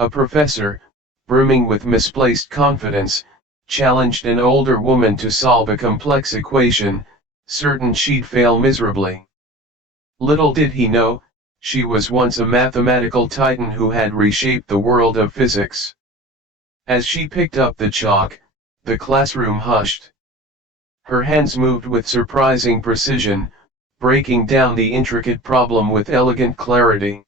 A professor, brimming with misplaced confidence, challenged an older woman to solve a complex equation, certain she'd fail miserably. Little did he know, she was once a mathematical titan who had reshaped the world of physics. As she picked up the chalk, the classroom hushed. Her hands moved with surprising precision, breaking down the intricate problem with elegant clarity.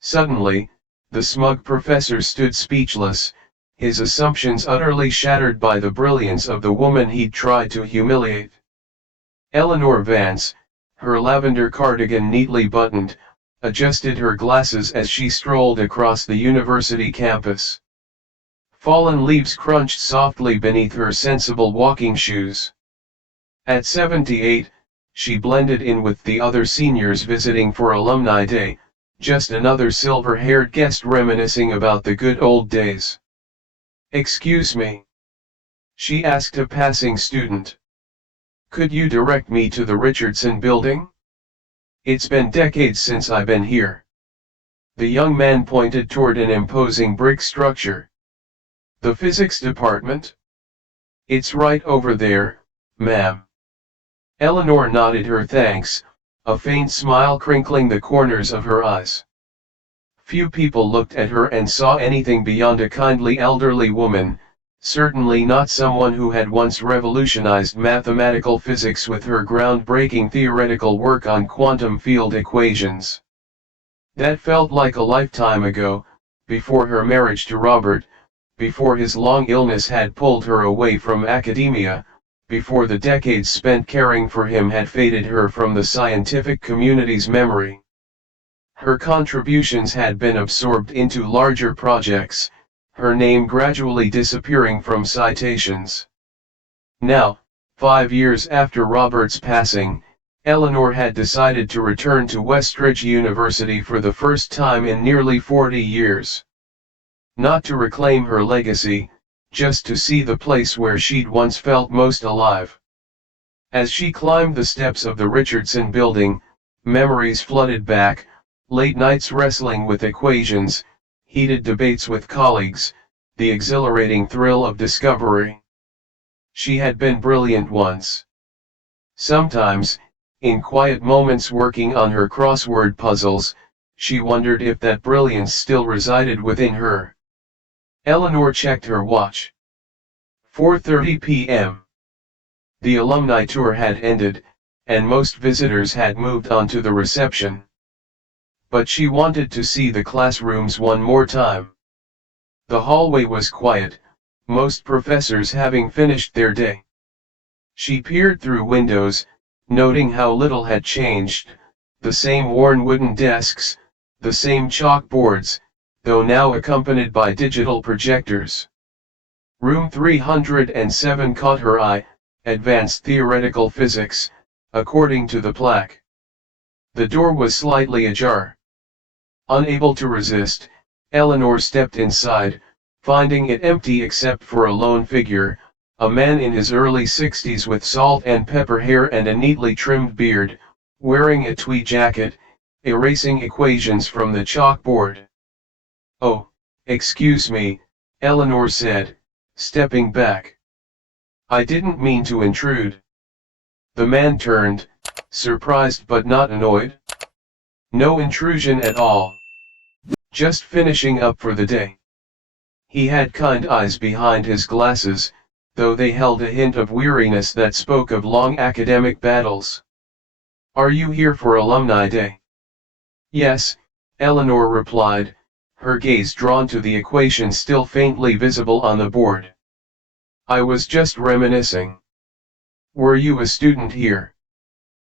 Suddenly, the smug professor stood speechless, his assumptions utterly shattered by the brilliance of the woman he'd tried to humiliate. Eleanor Vance, her lavender cardigan neatly buttoned, adjusted her glasses as she strolled across the university campus. Fallen leaves crunched softly beneath her sensible walking shoes. At 78, she blended in with the other seniors visiting for Alumni Day, just another silver-haired guest reminiscing about the good old days. "Excuse me?" she asked a passing student. "Could you direct me to the Richardson building? It's been decades since I've been here." The young man pointed toward an imposing brick structure. "The physics department? It's right over there, ma'am." Eleanor nodded her thanks, a faint smile crinkling the corners of her eyes. Few people looked at her and saw anything beyond a kindly elderly woman, certainly not someone who had once revolutionized mathematical physics with her groundbreaking theoretical work on quantum field equations. That felt like a lifetime ago, before her marriage to Robert, before his long illness had pulled her away from academia, before the decades spent caring for him had faded her from the scientific community's memory. Her contributions had been absorbed into larger projects, her name gradually disappearing from citations. Now, 5 years after Robert's passing, Eleanor had decided to return to Westridge University for the first time in nearly 40 years. Not to reclaim her legacy, just to see the place where she'd once felt most alive. As she climbed the steps of the Richardson building, memories flooded back, late nights wrestling with equations, heated debates with colleagues, the exhilarating thrill of discovery. She had been brilliant once. Sometimes, in quiet moments working on her crossword puzzles, she wondered if that brilliance still resided within her. Eleanor checked her watch. 4:30 p.m. The alumni tour had ended, and most visitors had moved on to the reception. But she wanted to see the classrooms one more time. The hallway was quiet, most professors having finished their day. She peered through windows, noting how little had changed, the same worn wooden desks, the same chalkboards, though now accompanied by digital projectors. Room 307 caught her eye, advanced theoretical physics, according to the plaque. The door was slightly ajar. Unable to resist, Eleanor stepped inside, finding it empty except for a lone figure, a man in his early 60s with salt and pepper hair and a neatly trimmed beard, wearing a tweed jacket, erasing equations from the chalkboard. "Oh, excuse me," Eleanor said, stepping back. "I didn't mean to intrude." The man turned, surprised but not annoyed. "No intrusion at all. Just finishing up for the day." He had kind eyes behind his glasses, though they held a hint of weariness that spoke of long academic battles. "Are you here for Alumni Day?" "Yes," Eleanor replied, her gaze drawn to the equation still faintly visible on the board. "I was just reminiscing." "Were you a student here?"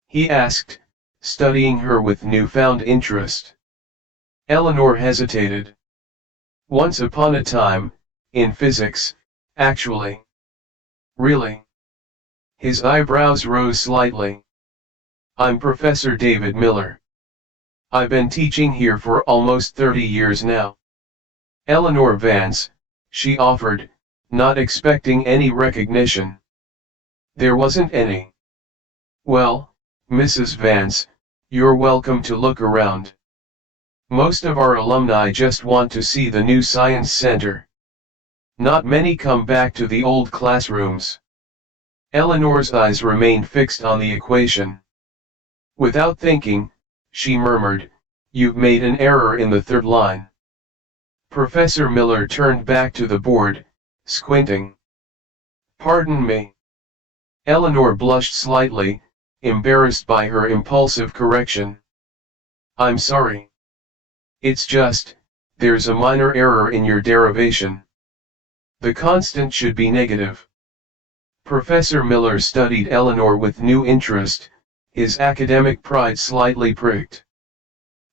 he asked, studying her with newfound interest. Eleanor hesitated. "Once upon a time, in physics, actually." "Really?" His eyebrows rose slightly. "I'm Professor David Miller. I've been teaching here for almost 30 years now." "Eleanor Vance," she offered, not expecting any recognition. There wasn't any. "Well, Mrs. Vance, you're welcome to look around." Most of our alumni just want to see the new science center. Not many come back to the old classrooms. Eleanor's eyes remained fixed on the equation. Without thinking, she murmured, "You've made an error in the third line." Professor Miller turned back to the board, squinting. "Pardon me." Eleanor blushed slightly, embarrassed by her impulsive correction. "I'm sorry. It's just, there's a minor error in your derivation. The constant should be negative." Professor Miller studied Eleanor with new interest, his academic pride slightly pricked.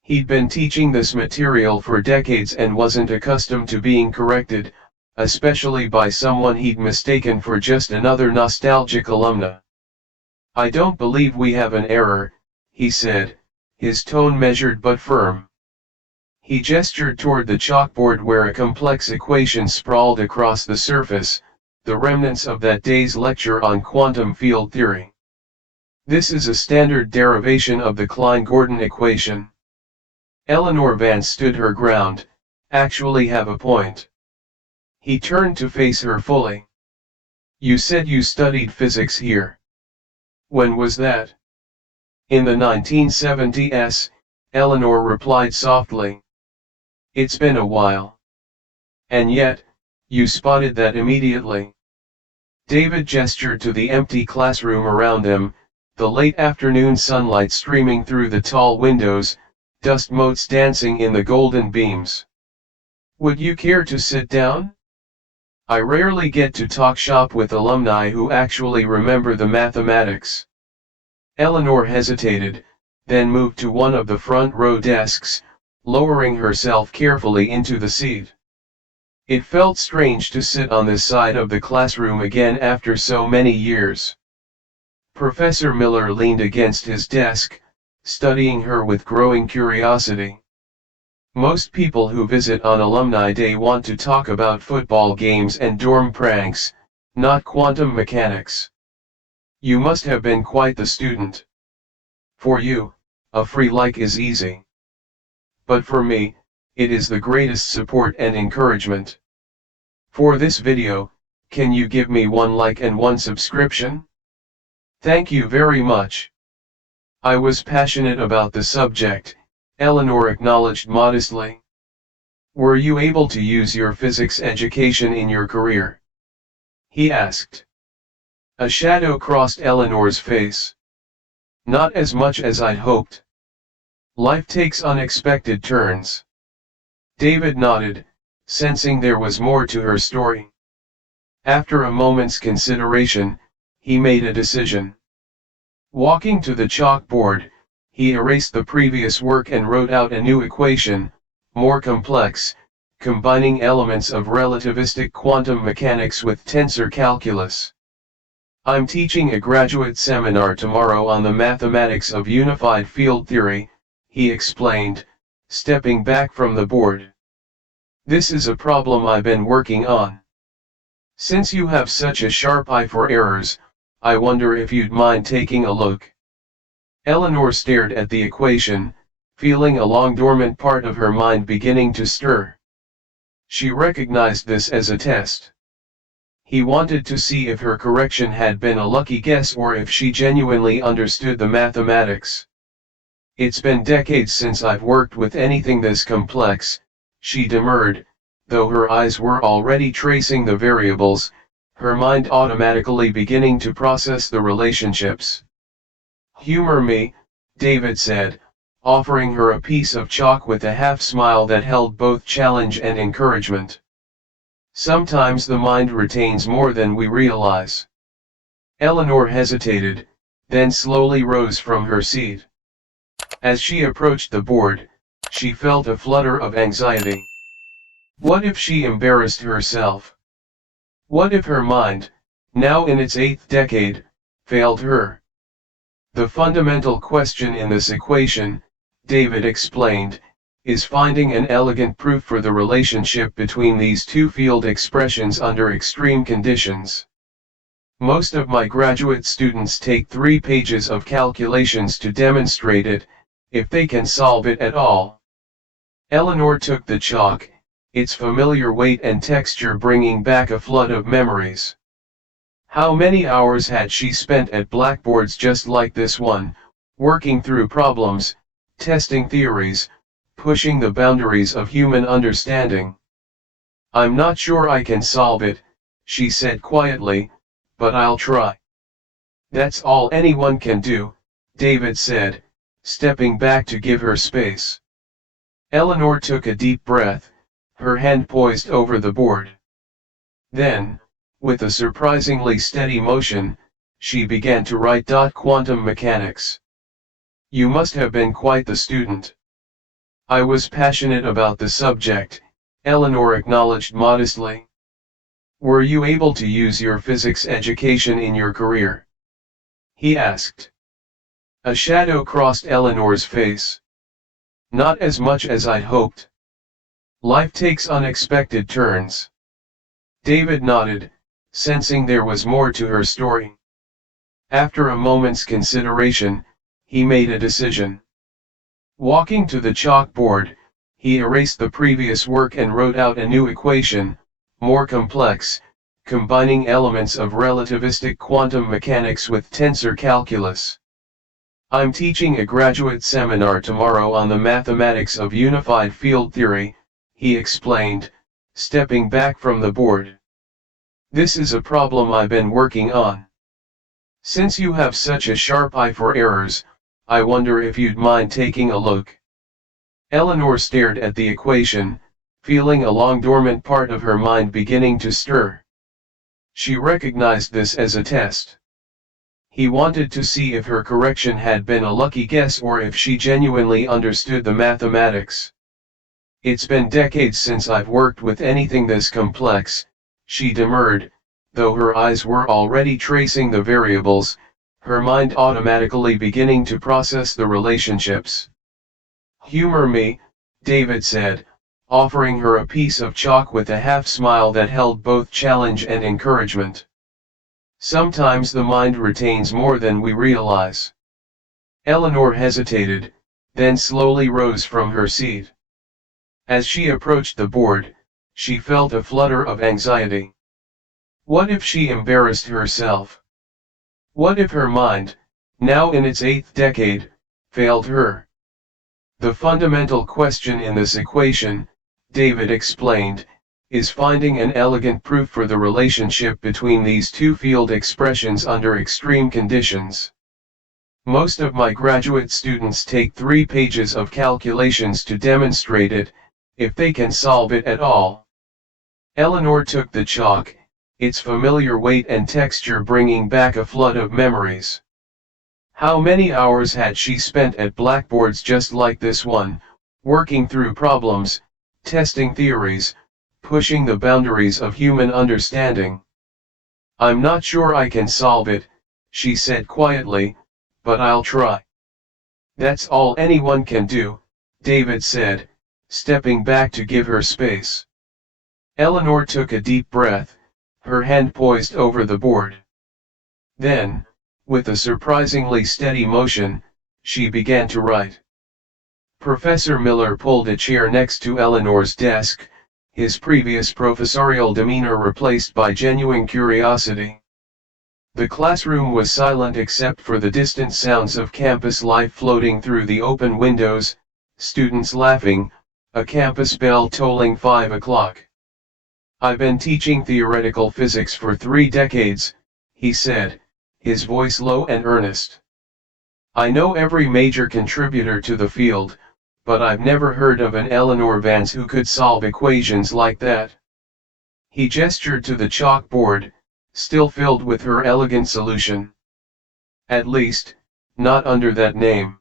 He'd been teaching this material for decades and wasn't accustomed to being corrected, especially by someone he'd mistaken for just another nostalgic alumna. "I don't believe we have an error," he said, his tone measured but firm. He gestured toward the chalkboard where a complex equation sprawled across the surface, the remnants of that day's lecture on quantum field theory. "This is a standard derivation of the Klein-Gordon equation." Eleanor Vance stood her ground, "Actually have a point." He turned to face her fully. "You said you studied physics here. When was that?" "In the 1970s, Eleanor replied softly. "It's been a while." "And yet, you spotted that immediately." David gestured to the empty classroom around them, the late afternoon sunlight streaming through the tall windows, dust motes dancing in the golden beams. "Would you care to sit down? I rarely get to talk shop with alumni who actually remember the mathematics." Eleanor hesitated, then moved to one of the front row desks, lowering herself carefully into the seat. It felt strange to sit on this side of the classroom again after so many years. Professor Miller leaned against his desk, studying her with growing curiosity. "Most people who visit on Alumni Day want to talk about football games and dorm pranks, not quantum mechanics. You must have been quite the student. For you, a free like is easy. But for me, it is the greatest support and encouragement. For this video, can you give me one like and one subscription? Thank you very much." "I was passionate about the subject," Eleanor acknowledged modestly. "Were you able to use your physics education in your career?" he asked. A shadow crossed Eleanor's face. "Not as much as I'd hoped. Life takes unexpected turns." David nodded, sensing there was more to her story. After a moment's consideration, he made a decision. Walking to the chalkboard, he erased the previous work and wrote out a new equation, more complex, combining elements of relativistic quantum mechanics with tensor calculus. "I'm teaching a graduate seminar tomorrow on the mathematics of unified field theory," he explained, stepping back from the board. "This is a problem I've been working on. Since you have such a sharp eye for errors, I wonder if you'd mind taking a look." Eleanor stared at the equation, feeling a long dormant part of her mind beginning to stir. She recognized this as a test. He wanted to see if her correction had been a lucky guess or if she genuinely understood the mathematics. "It's been decades since I've worked with anything this complex," she demurred, though her eyes were already tracing the variables, her mind automatically beginning to process the relationships. "Humor me," David said, offering her a piece of chalk with a half-smile that held both challenge and encouragement. "Sometimes the mind retains more than we realize." Eleanor hesitated, then slowly rose from her seat. As she approached the board, she felt a flutter of anxiety. What if she embarrassed herself? What if her mind, now in its 8th decade, failed her? "The fundamental question in this equation," David explained, "is finding an elegant proof for the relationship between these two field expressions under extreme conditions. Most of my graduate students take 3 pages of calculations to demonstrate it, if they can solve it at all. Eleanor took the chalk, its familiar weight and texture bringing back a flood of memories. How many hours had she spent at blackboards just like this one, working through problems, testing theories, pushing the boundaries of human understanding. "I'm not sure I can solve it," she said quietly, "but I'll try." "That's all anyone can do," David said, stepping back to give her space. Eleanor took a deep breath, her hand poised over the board. Then, with a surprisingly steady motion, she began to write. Quantum mechanics. "You must have been quite the student." "I was passionate about the subject," Eleanor acknowledged modestly. "Were you able to use your physics education in your career?" he asked. A shadow crossed Eleanor's face. "Not as much as I'd hoped. Life takes unexpected turns." David nodded, sensing there was more to her story. After a moment's consideration, he made a decision. Walking to the chalkboard, he erased the previous work and wrote out a new equation, more complex, combining elements of relativistic quantum mechanics with tensor calculus. "I'm teaching a graduate seminar tomorrow on the mathematics of unified field theory," he explained, stepping back from the board. "This is a problem I've been working on. Since you have such a sharp eye for errors, I wonder if you'd mind taking a look." Eleanor stared at the equation, feeling a long dormant part of her mind beginning to stir. She recognized this as a test. He wanted to see if her correction had been a lucky guess or if she genuinely understood the mathematics. "It's been decades since I've worked with anything this complex," she demurred, though her eyes were already tracing the variables, her mind automatically beginning to process the relationships. "Humor me," David said, offering her a piece of chalk with a half-smile that held both challenge and encouragement. "Sometimes the mind retains more than we realize." Eleanor hesitated, then slowly rose from her seat. As she approached the board, she felt a flutter of anxiety. What if she embarrassed herself? What if her mind, now in its 8th decade, failed her? "The fundamental question in this equation," David explained, "is finding an elegant proof for the relationship between these two field expressions under extreme conditions. Most of my graduate students take 3 pages of calculations to demonstrate it, if they can solve it at all." Eleanor took the chalk, its familiar weight and texture bringing back a flood of memories. How many hours had she spent at blackboards just like this one, working through problems, testing theories, pushing the boundaries of human understanding. "I'm not sure I can solve it," she said quietly, "but I'll try." "That's all anyone can do," David said, stepping back to give her space. Eleanor took a deep breath, her hand poised over the board. Then, with a surprisingly steady motion, she began to write. Professor Miller pulled a chair next to Eleanor's desk, his previous professorial demeanor replaced by genuine curiosity. The classroom was silent except for the distant sounds of campus life floating through the open windows, students laughing, a campus bell tolling 5 o'clock. "I've been teaching theoretical physics for 3 decades, he said, his voice low and earnest. "I know every major contributor to the field, but I've never heard of an Eleanor Vance who could solve equations like that." He gestured to the chalkboard, still filled with her elegant solution. "At least, not under that name."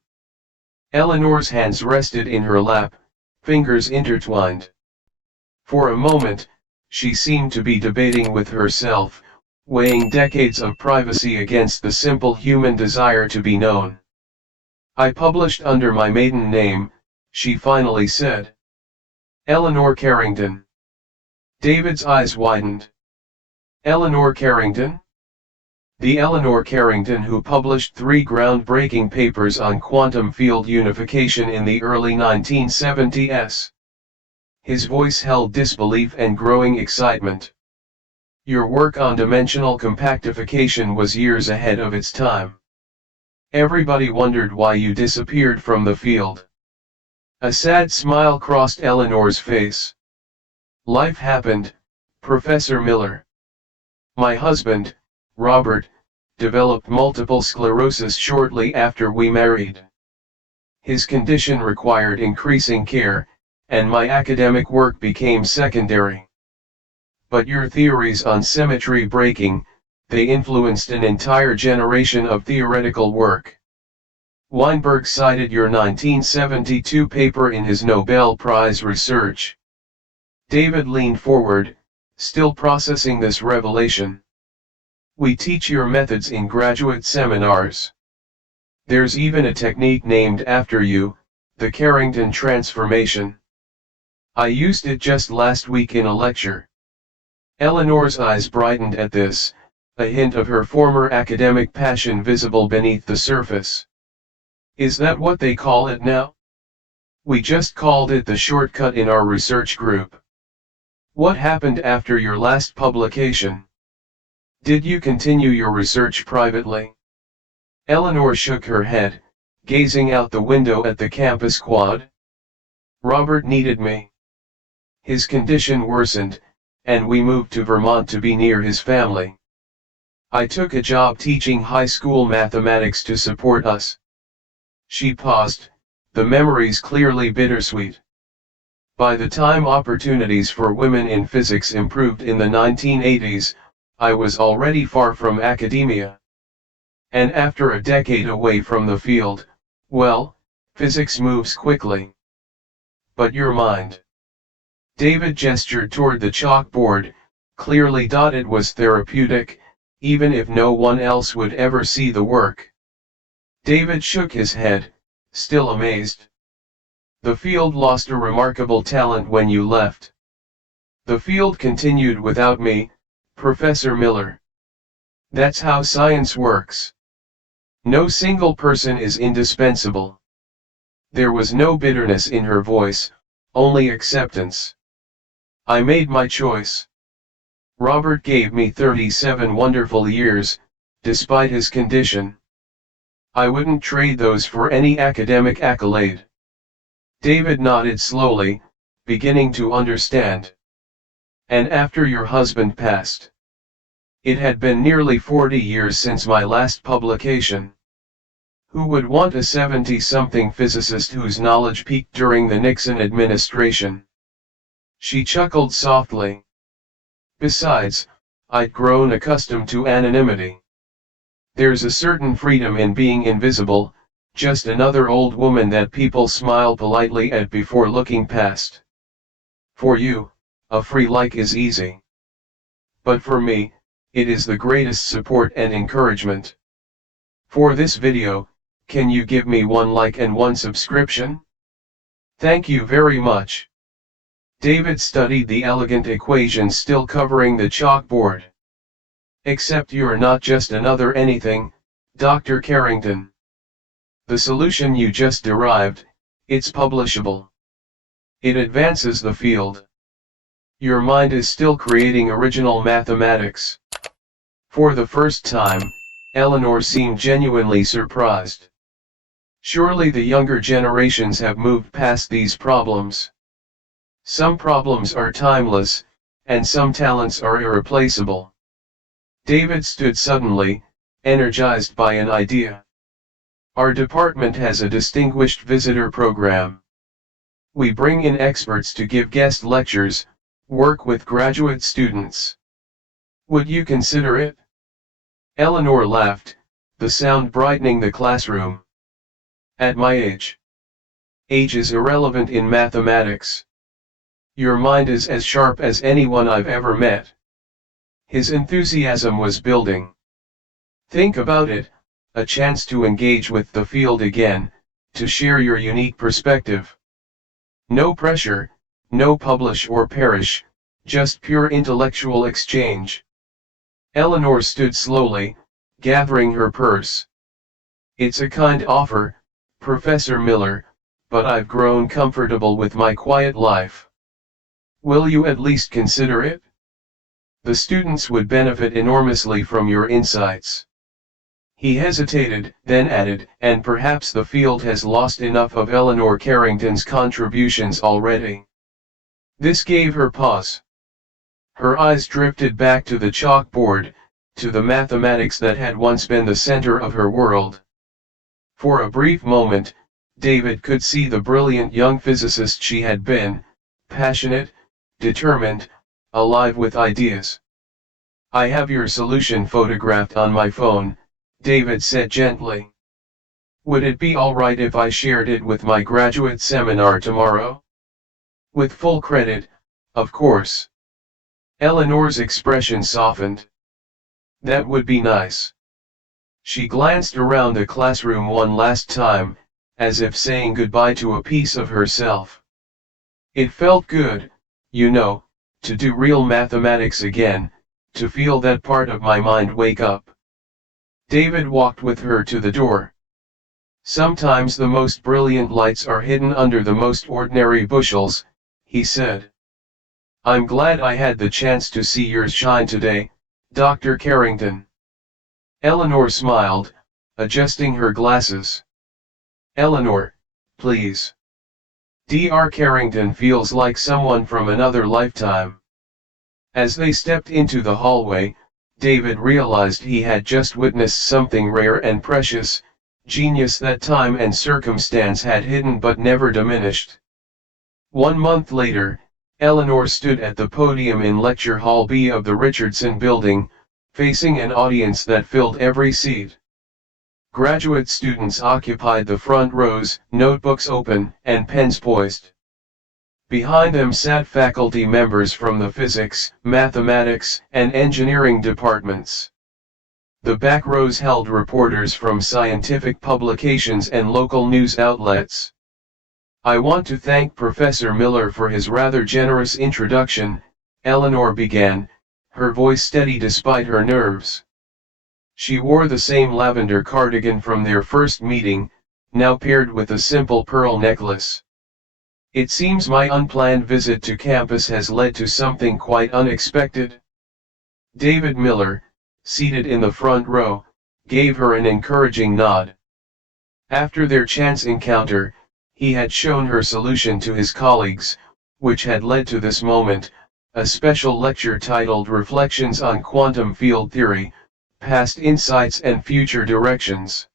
Eleanor's hands rested in her lap, fingers intertwined. For a moment, she seemed to be debating with herself, weighing decades of privacy against the simple human desire to be known. "I published under my maiden name," she finally said. "Eleanor Carrington." David's eyes widened. "Eleanor Carrington?" "The Eleanor Carrington who published 3 groundbreaking papers on quantum field unification in the early 1970s. His voice held disbelief and growing excitement. Your work on dimensional compactification was years ahead of its time. Everybody wondered why you disappeared from the field. A sad smile crossed Eleanor's face. Life happened, Professor Miller. My husband, Robert, developed multiple sclerosis shortly after we married. His condition required increasing care, and my academic work became secondary. But your theories on symmetry breaking, they influenced an entire generation of theoretical work. Weinberg cited your 1972 paper in his Nobel Prize research. David leaned forward, still processing this revelation. We teach your methods in graduate seminars. There's even a technique named after you, the Carrington transformation. I used it just last week in a lecture. Eleanor's eyes brightened at this, a hint of her former academic passion visible beneath the surface. Is that what they call it now? We just called it the shortcut in our research group. What happened after your last publication? Did you continue your research privately? Eleanor shook her head, gazing out the window at the campus quad. Robert needed me. His condition worsened, and we moved to Vermont to be near his family. I took a job teaching high school mathematics to support us. She paused, the memories clearly bittersweet. By the time opportunities for women in physics improved in the 1980s, I was already far from academia. And after a decade away from the field, well, physics moves quickly. But your mind. David gestured toward the chalkboard, clearly it was therapeutic, even if no one else would ever see the work. David shook his head, still amazed. The field lost a remarkable talent when you left. The field continued without me, Professor Miller. That's how science works. No single person is indispensable. There was no bitterness in her voice, only acceptance. I made my choice. Robert gave me 37 wonderful years, despite his condition. I wouldn't trade those for any academic accolade. David nodded slowly, beginning to understand. And after your husband passed? It had been nearly 40 years since my last publication. Who would want a 70-something physicist whose knowledge peaked during the Nixon administration? She chuckled softly. Besides, I'd grown accustomed to anonymity. There's a certain freedom in being invisible, just another old woman that people smile politely at before looking past. For you, a free like is easy. But for me, it is the greatest support and encouragement. For this video, can you give me 1 like and 1 subscription? Thank you very much. David studied the elegant equations still covering the chalkboard. Except you're not just another anything, Dr. Carrington. The solution you just derived, it's publishable. It advances the field. Your mind is still creating original mathematics. For the first time, Eleanor seemed genuinely surprised. Surely the younger generations have moved past these problems. Some problems are timeless, and some talents are irreplaceable. David stood suddenly, energized by an idea. Our department has a distinguished visitor program. We bring in experts to give guest lectures, work with graduate students. Would you consider it? Eleanor laughed, the sound brightening the classroom. At my age. Age is irrelevant in mathematics. Your mind is as sharp as anyone I've ever met. His enthusiasm was building. Think about it, a chance to engage with the field again, to share your unique perspective. No pressure, no publish or perish, just pure intellectual exchange. Eleanor stood slowly, gathering her purse. It's a kind offer, Professor Miller, but I've grown comfortable with my quiet life. Will you at least consider it? The students would benefit enormously from your insights. He hesitated, then added, and perhaps the field has lost enough of Eleanor Carrington's contributions already. This gave her pause. Her eyes drifted back to the chalkboard, to the mathematics that had once been the center of her world. For a brief moment, David could see the brilliant young physicist she had been, passionate, determined, alive with ideas. I have your solution photographed on my phone, David said gently. Would it be all right if I shared it with my graduate seminar tomorrow? With full credit, of course. Eleanor's expression softened. That would be nice. She glanced around the classroom one last time, as if saying goodbye to a piece of herself. It felt good, you know, to do real mathematics again, to feel that part of my mind wake up. David walked with her to the door. Sometimes the most brilliant lights are hidden under the most ordinary bushels, he said. I'm glad I had the chance to see yours shine today, Dr. Carrington. Eleanor smiled, adjusting her glasses. Eleanor, please. Dr. Carrington feels like someone from another lifetime. As they stepped into the hallway, David realized he had just witnessed something rare and precious, genius that time and circumstance had hidden but never diminished. 1 month later, Eleanor stood at the podium in Lecture Hall B of the Richardson Building, facing an audience that filled every seat. Graduate students occupied the front rows, notebooks open, and pens poised. Behind them sat faculty members from the physics, mathematics, and engineering departments. The back rows held reporters from scientific publications and local news outlets. I want to thank Professor Miller for his rather generous introduction, Eleanor began, her voice steady despite her nerves. She wore the same lavender cardigan from their first meeting, now paired with a simple pearl necklace. It seems my unplanned visit to campus has led to something quite unexpected. David Miller, seated in the front row, gave her an encouraging nod. After their chance encounter, he had shown her solution to his colleagues, which had led to this moment, a special lecture titled Reflections on Quantum Field Theory, Past Insights and Future Directions.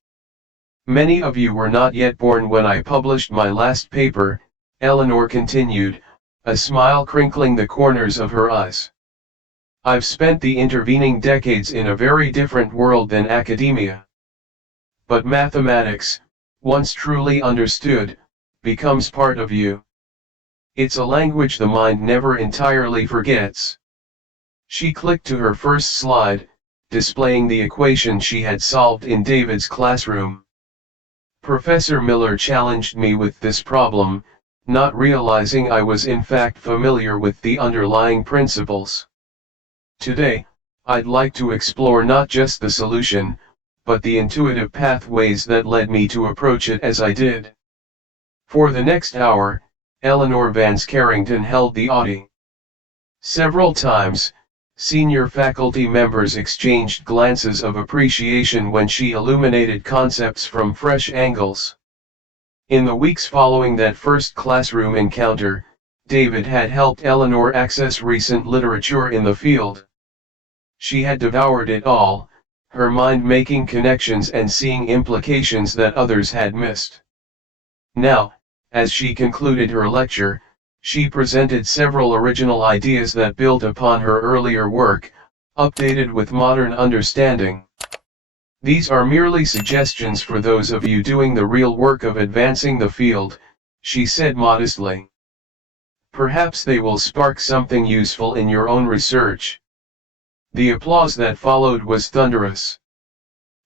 Many of you were not yet born when I published my last paper, Eleanor continued, a smile crinkling the corners of her eyes. I've spent the intervening decades in a very different world than academia. But mathematics, once truly understood, becomes part of you. It's a language the mind never entirely forgets. She clicked to her first slide, displaying the equation she had solved in David's classroom. Professor Miller challenged me with this problem, not realizing I was in fact familiar with the underlying principles. Today, I'd like to explore not just the solution, but the intuitive pathways that led me to approach it as I did. For the next hour, Eleanor Vance Carrington held the audience. Several times, senior faculty members exchanged glances of appreciation when she illuminated concepts from fresh angles. In the weeks following that first classroom encounter, David had helped Eleanor access recent literature in the field. She had devoured it all, her mind making connections and seeing implications that others had missed. Now, as she concluded her lecture, she presented several original ideas that built upon her earlier work, updated with modern understanding. These are merely suggestions for those of you doing the real work of advancing the field, she said modestly. Perhaps they will spark something useful in your own research. The applause that followed was thunderous.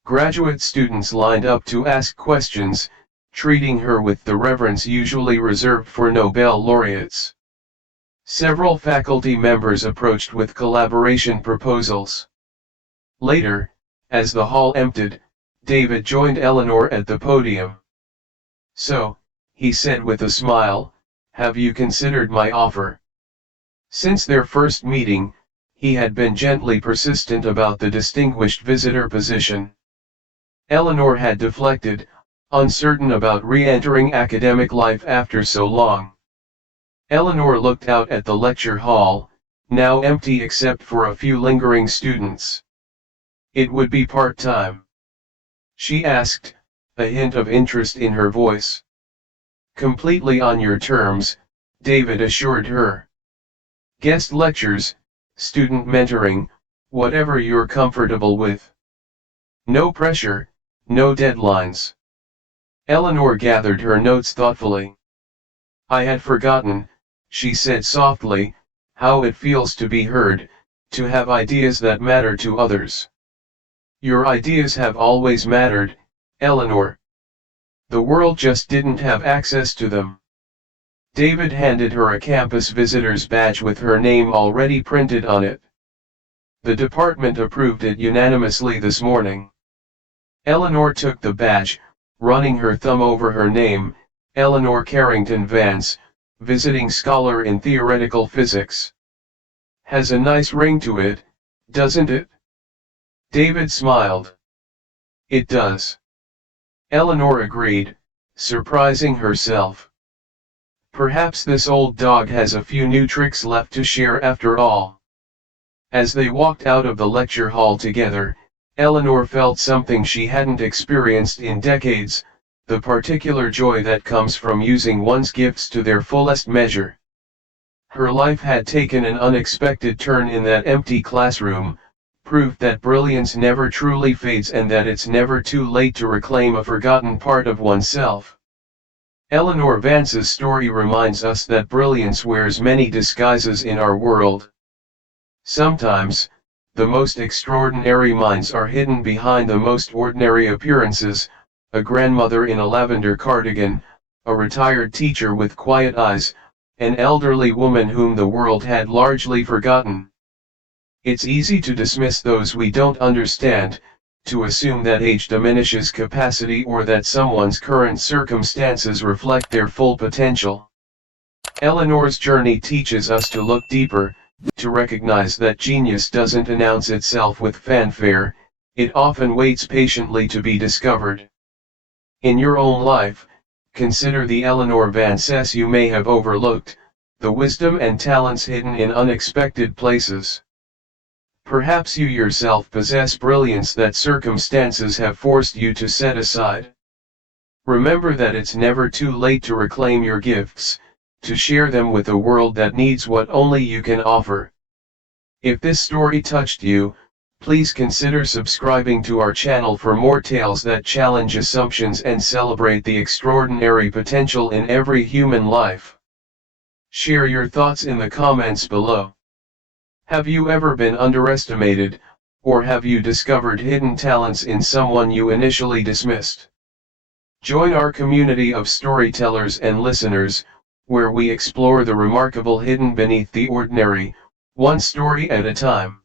Graduate students lined up to ask questions, treating her with the reverence usually reserved for Nobel laureates. Several faculty members approached with collaboration proposals. Later, as the hall emptied, David joined Eleanor at the podium. So, he said with a smile, have you considered my offer? Since their first meeting, he had been gently persistent about the distinguished visitor position. Eleanor had deflected, uncertain about re-entering academic life after so long. Eleanor looked out at the lecture hall, now empty except for a few lingering students. It would be part-time? She asked, a hint of interest in her voice. Completely on your terms, David assured her. Guest lectures, student mentoring, whatever you're comfortable with. No pressure, no deadlines. Eleanor gathered her notes thoughtfully. I had forgotten, she said softly, how it feels to be heard, to have ideas that matter to others. Your ideas have always mattered, Eleanor. The world just didn't have access to them. David handed her a campus visitor's badge with her name already printed on it. The department approved it unanimously this morning. Eleanor took the badge, running her thumb over her name, Eleanor Carrington Vance, visiting scholar in theoretical physics. Has a nice ring to it, doesn't it? David smiled. It does. Eleanor agreed, surprising herself. Perhaps this old dog has a few new tricks left to share after all. As they walked out of the lecture hall together, Eleanor felt something she hadn't experienced in decades, the particular joy that comes from using one's gifts to their fullest measure. Her life had taken an unexpected turn in that empty classroom, proof that brilliance never truly fades and that it's never too late to reclaim a forgotten part of oneself. Eleanor Vance's story reminds us that brilliance wears many disguises in our world. Sometimes, the most extraordinary minds are hidden behind the most ordinary appearances, a grandmother in a lavender cardigan, a retired teacher with quiet eyes, an elderly woman whom the world had largely forgotten. It's easy to dismiss those we don't understand, to assume that age diminishes capacity or that someone's current circumstances reflect their full potential. Eleanor's journey teaches us to look deeper, to recognize that genius doesn't announce itself with fanfare, it often waits patiently to be discovered. In your own life, consider the Eleanor Vances you may have overlooked, the wisdom and talents hidden in unexpected places. Perhaps you yourself possess brilliance that circumstances have forced you to set aside. Remember that it's never too late to reclaim your gifts, to share them with a world that needs what only you can offer. If this story touched you, please consider subscribing to our channel for more tales that challenge assumptions and celebrate the extraordinary potential in every human life. Share your thoughts in the comments below. Have you ever been underestimated, or have you discovered hidden talents in someone you initially dismissed? Join our community of storytellers and listeners, where we explore the remarkable hidden beneath the ordinary, one story at a time.